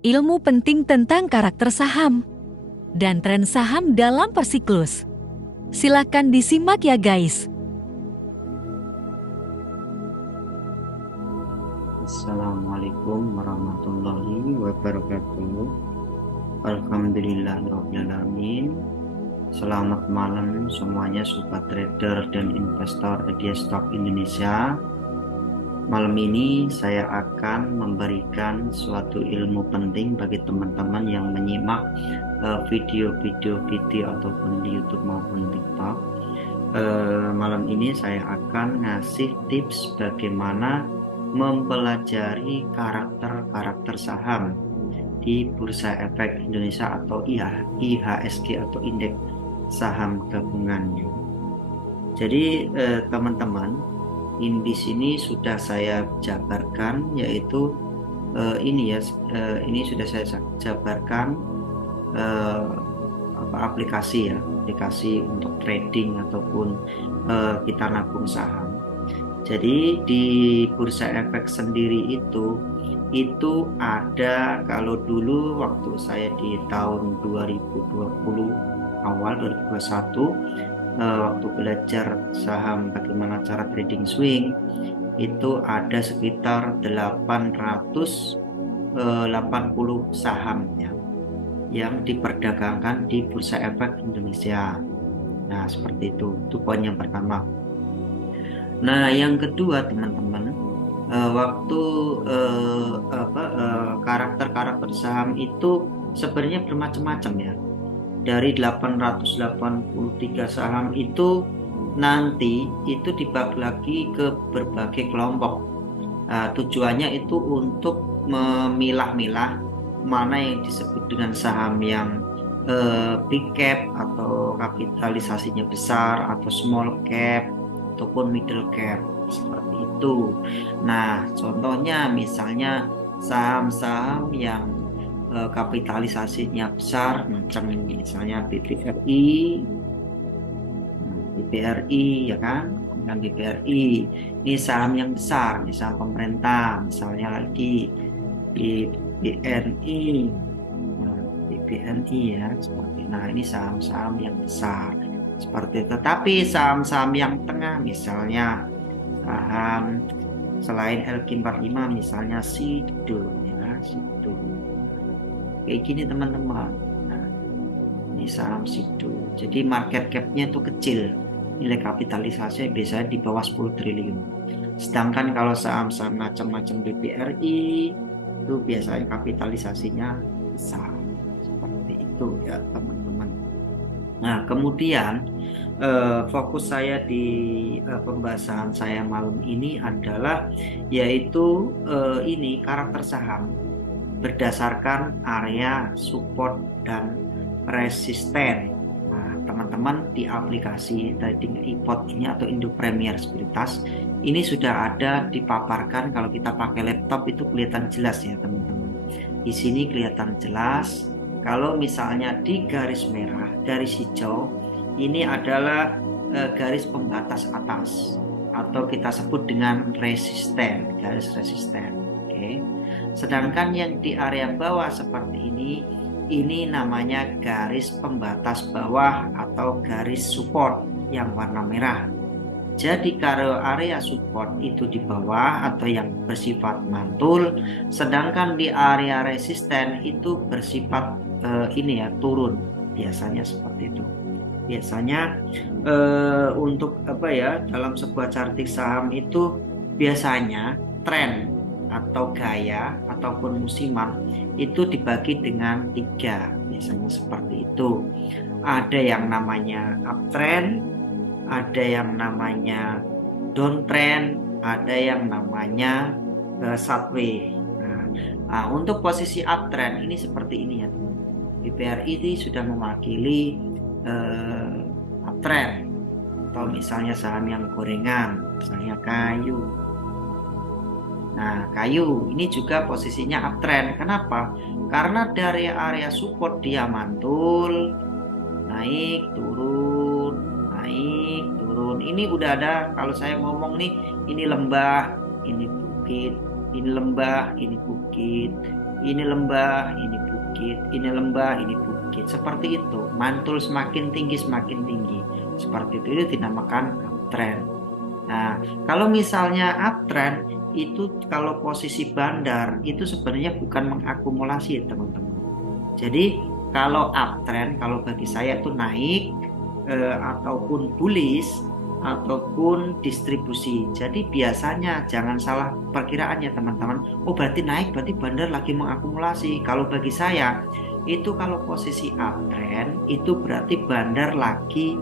ilmu penting tentang karakter saham dan tren saham dalam per siklus. Silakan disimak ya guys. Assalamualaikum warahmatullahi wabarakatuh. Alhamdulillahirrahmanirrahim. Selamat malam semuanya sobat trader dan investor media stock Indonesia. Malam ini saya akan memberikan suatu ilmu penting bagi teman-teman yang menyimak video ataupun di YouTube maupun TikTok. Malam ini saya akan ngasih tips bagaimana mempelajari karakter saham di Bursa Efek Indonesia atau IHSG atau Indeks Saham Gabungannya. Jadi teman-teman, di sini sudah saya jabarkan, yaitu ini sudah saya jabarkan aplikasi untuk trading ataupun kita nabung saham. Jadi di Bursa Efek sendiri itu ada, kalau dulu waktu saya di tahun 2020 awal 2021 waktu belajar saham bagaimana cara trading swing, itu ada sekitar 880 sahamnya yang diperdagangkan di Bursa Efek Indonesia. Nah, seperti itu poin yang pertama. Nah, yang kedua teman-teman, waktu karakter saham itu sebenarnya bermacam-macam ya. Dari 883 saham itu nanti itu dibagi lagi ke berbagai kelompok. Tujuannya itu untuk memilah-milah mana yang disebut dengan saham yang big cap atau kapitalisasinya besar, atau small cap ataupun middle cap, seperti itu. Nah, contohnya misalnya saham-saham yang kapitalisasinya besar, macam misalnya BBRI ya kan, dan BBRI ini saham yang besar, misal pemerintah, misalnya lagi di BNI, ya seperti. Nah, ini saham-saham yang besar seperti itu. Tapi saham-saham yang tengah, misalnya saham selain LQ45, misalnya SIDO ya, SIDO kayak gini teman-teman. Nah, ini saham SIDO, jadi market cap-nya itu kecil, nilai kapitalisasinya biasanya di bawah 10 triliun. Sedangkan kalau saham-saham macam-macam BBRI itu biasanya kapitalisasinya besar, seperti itu ya teman-teman. Nah, kemudian fokus saya di pembahasan saya malam ini adalah yaitu ini karakter saham berdasarkan area support dan resisten. Nah, teman-teman, di aplikasi trading iPod ini atau Indo Premier Sekuritas ini sudah ada dipaparkan. Kalau kita pakai laptop itu kelihatan jelas ya teman-teman. Di sini kelihatan jelas. Kalau misalnya di garis merah, garis hijau, ini adalah garis pembatas atas atau kita sebut dengan resisten, garis resisten. Oke. Sedangkan yang di area bawah seperti ini namanya garis pembatas bawah atau garis support yang warna merah. Jadi kalau area support itu di bawah atau yang bersifat mantul, sedangkan di area resisten itu bersifat turun, biasanya seperti itu. Biasanya untuk dalam sebuah charting saham itu biasanya tren atau gaya ataupun musiman itu dibagi dengan 3, biasanya seperti itu. Ada yang namanya uptrend, ada yang namanya downtrend, ada yang namanya sideways. Nah, untuk posisi uptrend ini seperti ini ya teman. BBRI ini sudah mewakili uptrend, atau misalnya saham yang gorengan, misalnya kayu. Nah, kayu ini juga posisinya uptrend. Kenapa? Karena dari area support dia mantul, naik, turun, naik, turun. Ini udah ada, kalau saya ngomong nih, ini lembah, ini bukit, ini lembah, ini bukit. Ini lembah, ini bukit, ini lembah, ini bukit. Seperti itu. Mantul semakin tinggi, semakin tinggi. Seperti itu dinamakan uptrend. Nah, kalau misalnya uptrend itu kalau posisi bandar itu sebenarnya bukan mengakumulasi ya teman-teman. Jadi kalau uptrend, kalau bagi saya itu naik ataupun bullish ataupun distribusi. Jadi biasanya jangan salah perkiraannya teman-teman. Oh berarti naik, berarti bandar lagi mengakumulasi. Kalau bagi saya itu kalau posisi uptrend itu berarti bandar lagi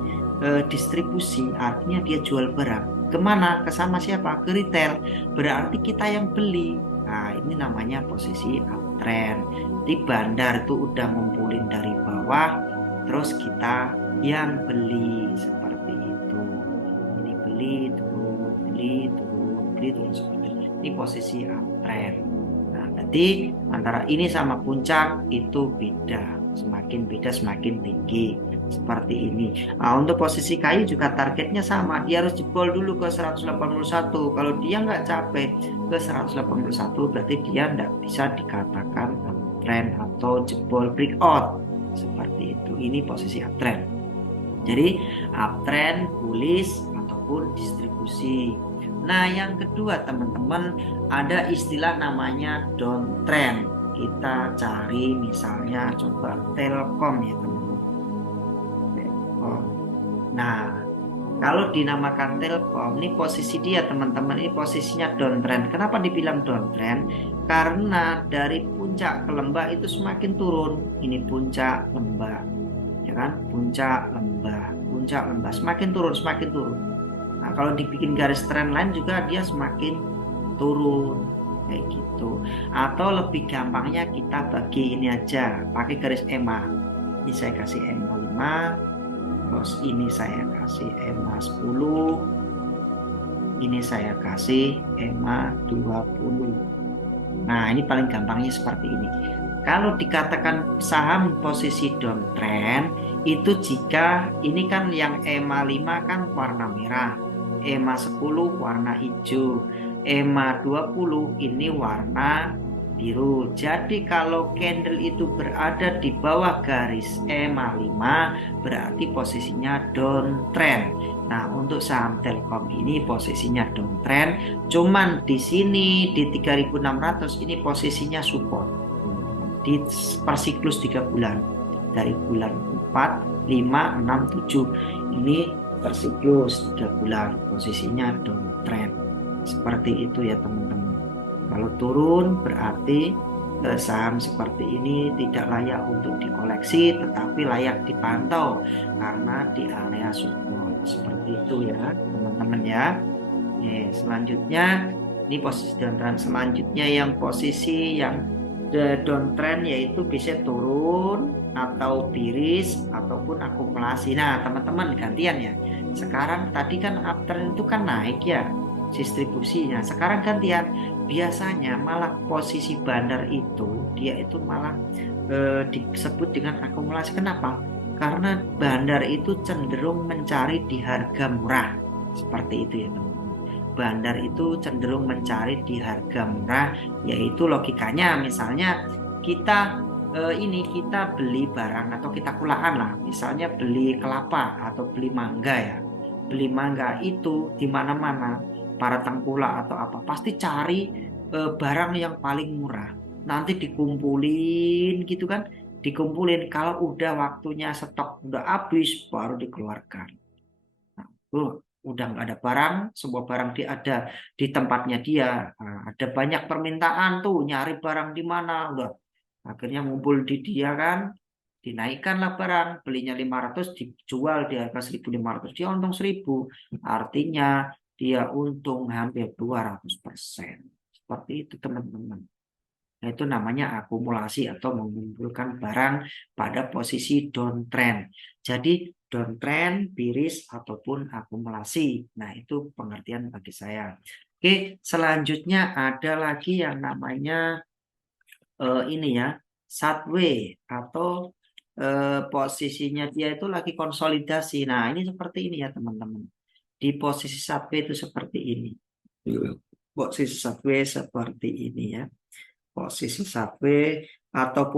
distribusi, artinya dia jual barang. Kemana? Ke sama siapa? Ke retail. Berarti kita yang beli. Nah ini namanya posisi uptrend. Di bandar itu udah ngumpulin dari bawah, terus kita yang beli seperti itu. Ini beli turun, beli turun, beli turun seperti itu. Ini posisi uptrend. Nah, berarti antara ini sama puncak itu beda, semakin beda semakin tinggi seperti ini. Nah, untuk posisi kayu juga targetnya sama, dia harus jebol dulu ke 181. Kalau dia nggak capai ke 181 berarti dia nggak bisa dikatakan uptrend atau jebol breakout seperti itu. Ini posisi uptrend. Jadi uptrend, bullish ataupun distribusi. Nah, yang kedua teman-teman ada istilah namanya downtrend. Kita cari misalnya coba Telkom ya teman-teman. Telkom. Nah, kalau dinamakan Telkom, ini posisi dia teman-teman, ini posisinya downtrend. Kenapa dibilang downtrend? Karena dari puncak ke lembah itu semakin turun. Ini puncak lembah, ya kan? Puncak lembah, semakin turun, semakin turun. Nah, kalau dibikin garis trend line juga dia semakin turun, kayak gitu. Atau lebih gampangnya kita bagi ini aja, pakai garis EMA. Ini saya kasih EMA 5. Terus ini saya kasih EMA 10, ini saya kasih EMA 20. Nah ini paling gampangnya seperti ini. Kalau dikatakan saham posisi downtrend itu jika ini kan yang EMA 5 kan warna merah, EMA 10 warna hijau, EMA 20 ini warna biru. Jadi kalau candle itu berada di bawah garis EMA 5 berarti posisinya downtrend. Nah, untuk saham Telkom ini posisinya downtrend, cuman di sini di 3.600 ini posisinya support. Di per siklus 3 bulan. Dari bulan 4, 5, 6, 7. Ini per siklus 3 bulan posisinya downtrend. Seperti itu ya teman-teman. Kalau turun berarti saham seperti ini tidak layak untuk dikoleksi tetapi layak dipantau karena di area support. Seperti itu ya teman-teman ya. Selanjutnya ini posisi downtrend. Selanjutnya yang posisi yang downtrend yaitu bisa turun atau bearish ataupun akumulasi. Nah teman-teman gantian ya. Sekarang tadi kan uptrend itu kan naik ya distribusinya. Sekarang gantian, biasanya malah posisi bandar itu dia itu malah disebut dengan akumulasi. Kenapa? Karena bandar itu cenderung mencari di harga murah. Seperti itu ya teman-teman. Bandar itu cenderung mencari di harga murah, yaitu logikanya misalnya kita kita beli barang atau kita kulaan lah, misalnya beli kelapa atau beli mangga ya. Beli mangga itu di mana-mana para tengkulak atau apa pasti cari barang yang paling murah, nanti dikumpulin gitu kan, dikumpulin kalau udah waktunya stok udah habis baru dikeluarkan. Nah, udah nggak ada barang, semua barang ada di tempatnya dia. Nah, ada banyak permintaan tuh nyari barang di mana, udah akhirnya ngumpul di dia kan, dinaikkanlah barang, belinya 500 dijual di harga 1.500, dia untung 1.000, artinya dia untung hampir 200%. Seperti itu teman-teman. Nah, itu namanya akumulasi atau mengumpulkan barang pada posisi downtrend. Jadi downtrend, bearish ataupun akumulasi. Nah, itu pengertian bagi saya. Oke, selanjutnya ada lagi yang namanya ini ya, sideways atau posisinya dia itu lagi konsolidasi. Nah, ini seperti ini ya teman-teman. Di posisi sideways itu seperti ini. Posisi sideways seperti ini ya. posisi sideways ataupun